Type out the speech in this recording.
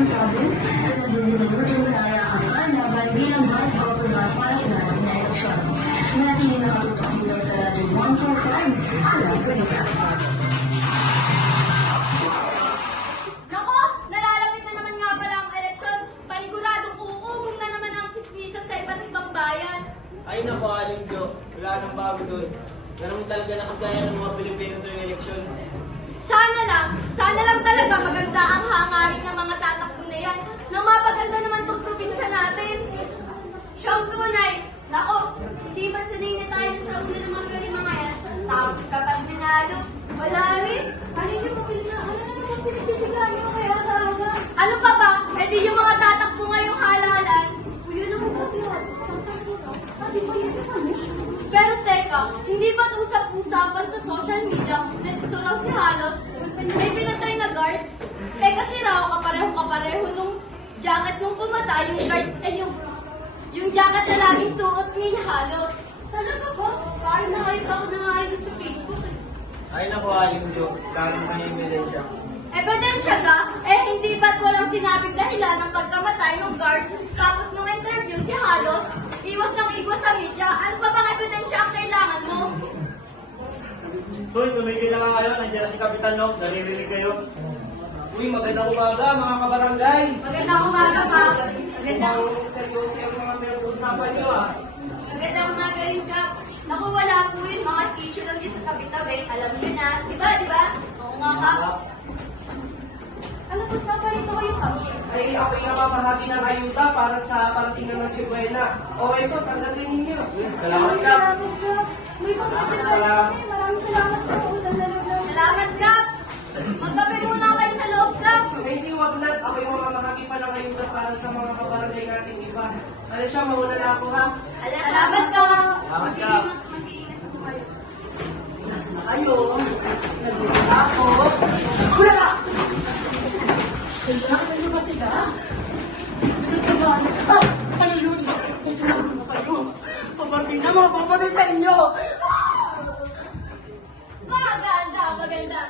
Quezon Province, pinag-deliver ng Malaya ang laban bilang vice governor para sa natin na eleksyon. Natin nakatutok dito sa Radyo 125, alam ko nila. Nako, nalalapit na naman nga pala ang eleksyon. Paniguradong uugong na naman ang sismisan sa iba't ibang bayan. Ay nako, Aling Jo. Wala nang bago doon. Ganun talaga nakasaya ng mga Pilipino tuwing eleksyon. Sana lang talaga maganda ang hangarin ng mga tatakbo na yan. Nang mapaganda naman itong probinsya natin. Siyang tunay. Nako, hindi ba't sanay na tayo sa una ng mga galing mga yan? Tapos kapag dinalo, wala rin. Halin niyo mabili na, ano na naman pinagtitigaan niyo kaya talaga? Ano pa ba? E di yung mga tatakbo ngayong halalan. Kuya naman kasi tapos tatakbo na. Pati ba yun kami? Pero teka, hindi ba't usap-usapan sa social media na dito raw si Halos may pinatay na guard? Eh kasi raw kapareho nung jacket nung pumatay, yung guard, yung jacket na laging suot ni Halos. Talaga ba? Parang nakita ko na nga yun sa Facebook. Ay nako, Aling Jo. Galing pa yung ebidensya. Ebidensya ka? Eh hindi ba't walang sinabing dahilan ng pagkamatay ng guard? Tapos nung interview si Halos, iwas sa media. Ano pa bang ebidensya ang kailangan mo? Hoy, tumigil na nga kayo. Nandiyan na si Kapitan Nok. Naririnig kayo. Uy, magandang umaga mga kabarangay. Magandang umaga, pa. Magandang seryoso yung mga pinag-uusapan nyo ah. Magandang umaga rin ka. Naku, wala po yung mga teacher lang dyan sa Kabitawin. Alam niyo na. Diba? Oo nga ka. Ano po ba ito kayo kami? Ay, ako'y namamahagi ng ayuda para sa parating ng Chibuena. O, ito, tanggapin ninyo. Salamat ka. Salamat ka. May pagkakita kami. Maraming salamat po. Salamat ka. Magkape muna kayo sa loob ka. Ay, hindi, wag na. Ako'y mamamahagi pa ng ayuda para sa mga kabarangay natin iba. Ano siya, mauna na ako ha. Salamat ka. Salamat ka. Mag-iingat po kayo. Inas na kayo. Nagulita ako. Wala ka! Kailangan nyo ba sila? Susunod. Paluluni. Susunod mo kayo. Paparting na mga papatay sa inyo. Maganda.